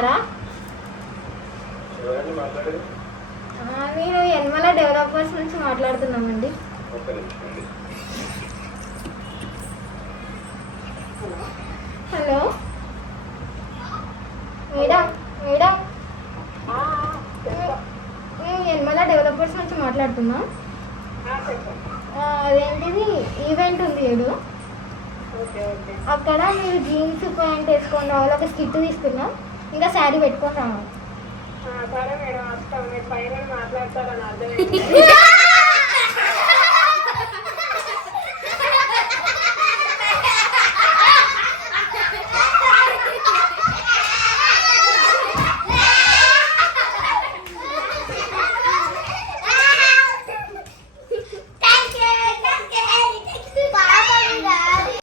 ఉన్నారా? నేను యనమల డెవలపర్స్ నుంచి మాట్లాడుతున్నామండి. హలో మేడం, మేడం మేము యనమల డెవలపర్స్ నుంచి మాట్లాడుతున్నాం. అదేంటిది ఈవెంట్ ఉంది ఏడు, అక్కడ మీరు జీన్స్ ప్యాంట్ వేసుకొని రావాలి, ఒక స్కిట్ తీసుకున్నాం, ఇంకా శారీ పెట్టుకొని రావాలి. సరే మేడం వస్తాం. మీరు పైన మాట్లాడతారని అర్థమైంది.